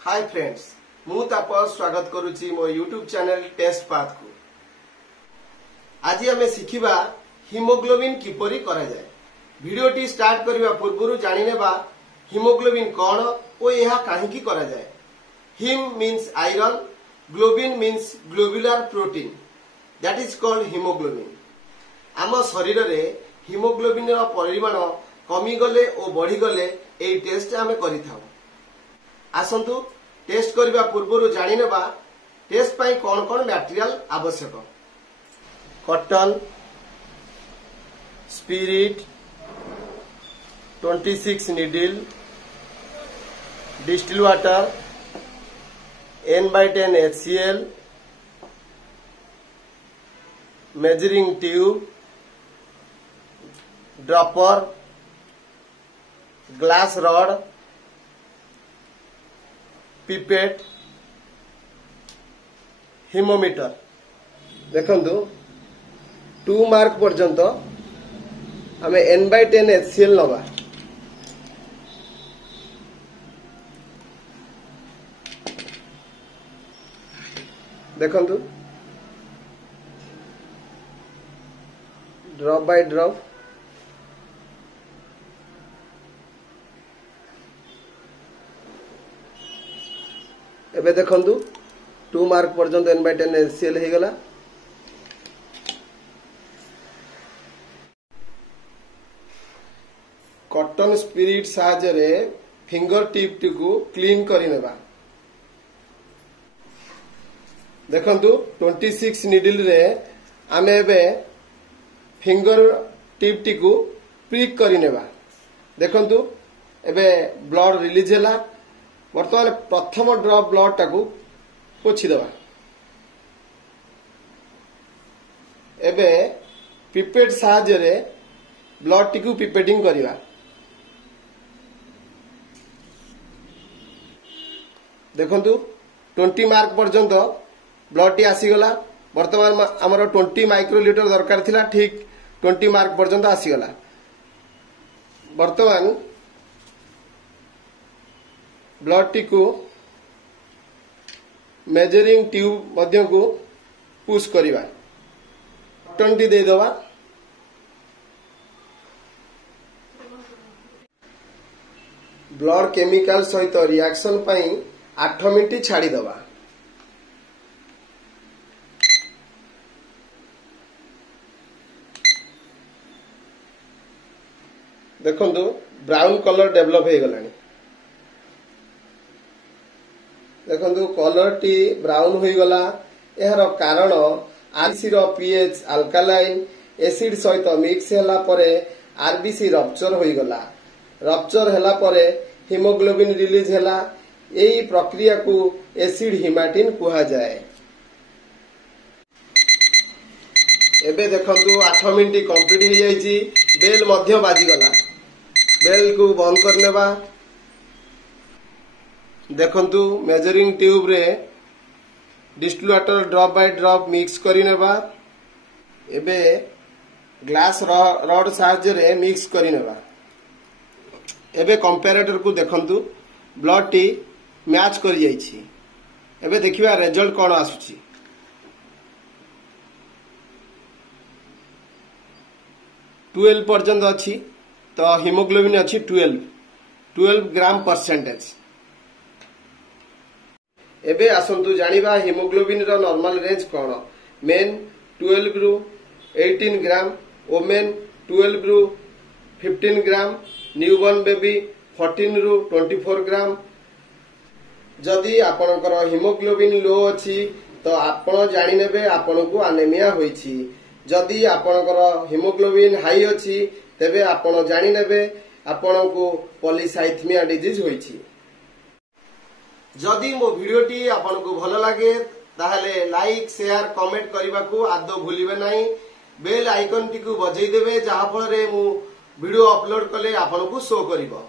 Hi friends, मु तापस स्वागत करुची मो यूट्यूब चैनल टेस्ट पाथ को। आज आम शिखिबा हिमोग्लोबिन किपरि करा जाए। वीडियोटी स्टार्ट करबा पूर्व जानिनेबा हिमोग्लोबिन कौन और यह काहेकि करा जाए। Him means iron, globin means globular protein that is called haemoglobin. आम शरीर रे हिमोग्लोबिन परिमाण कमी गले और बढ़ी गले एई टेस्ट आमे करिथाउ। आसंतु टेस्ट करबा पूर्व जानिनेबा टेस्ट पाई कौन कौन मटेरियल आवश्यक। Cotton, spirit, 26 needle, distil water, N/10 HCl, measuring tube, dropper, glass rod, pipette, haemometer. देखंतु 2 मार्क पर्यंत आमे N/10 HCl नवा। देखंतु ड्रॉप बाय ड्रॉप एबे देखंतु 2 मार्क पर्यंत N/10 HCl हे गला। कॉटन स्पिरिट साहाय्य रे फिंगर टिप को क्लीन करि नेबा। देखंतु 26 नीडल रे आमे एबे फिंगर टिप को प्रिक करि नेबा। देखंतु एबे ब्लड रिलीज हैला। वर्तमान प्रथम ड्रॉप ब्लड टाकू पोछि दबा। एबे पिपेट साहाय्य रे ब्लड टी को पिपेटिंग करिवा। देखंतु 20 मार्क पर्यंत ब्लड टी आसी गला। वर्तमान हमर 20 माइक्रोलीटर दरकार थिला, ठीक 20 मार्क पर्यंत आसी गला। वर्तमान ब्लड टी को मेजरिंग ट्यूब मध्य को पुश करिवा। कॉटन टी दे दवा। ब्लड केमिकल सहित रिएक्शन पई 8 मिनिट छाड़ी दवा। देखंतु ब्राउन कलर डेवलप हे गलानी। देखंतु कलर टी ब्राउन होई गला। एहर कारण आरबीसी रो पीएच अल्कालाइन एसिड सहित मिक्स हैला परे आरबीसी रप्चर होई गला। रप्चर हैला परे हिमोग्लोबिन रिलीज हैला। एई प्रक्रिया को एसिड हिमाटिन कुहा जाए। एबे देखंतु 8 मिनिट कंप्लीट हो जाईची। बेल मध्य बाजी गला। बेल को बंद करनेबा। देखंतु मेजरिंग ट्यूब रे distil water drop by drop mix करि नेबा। एबे ग्लास रॉड साहाय्य रे मिक्स करि नेबा। एबे कंपैरेटर को देखंतु ब्लड टी मैच कर जाईची। एबे देखिबा रिजल्ट कोन आसुची। ट्वेल्व पर्यंत अच्छी तो हिमोग्लोबिन अच्छी 12 ग्राम परसेंटेज। एबे आसंतु जानिबा हिमोग्लोबिन रो नॉर्मल रेंज कोन। मेन 12 रु 18 ग्राम, वोमेन 12 रु 15 ग्राम, न्यूबॉर्न बेबी 14 रु 24 ग्राम। जदि आपनकर हिमोग्लोबिन लो अच्छी तो आपण जानि नेबे आपनको एनीमिया होईची। जदि आपनकर हिमोग्लोबिन हाई अच्छी तेबे आपण जानि नेबे आपनको पॉलीसाइथेमिया डिजीज होईची। जदि मो वीडियोटी आपनको भल लागे ताहले लाइक शेयर कमेंट करबा को आदो भूलिबे नाही। बेल आइकन टी को बजै देबे जहा फल रे मु वीडियो अपलोड कले आपनको शो करिवो।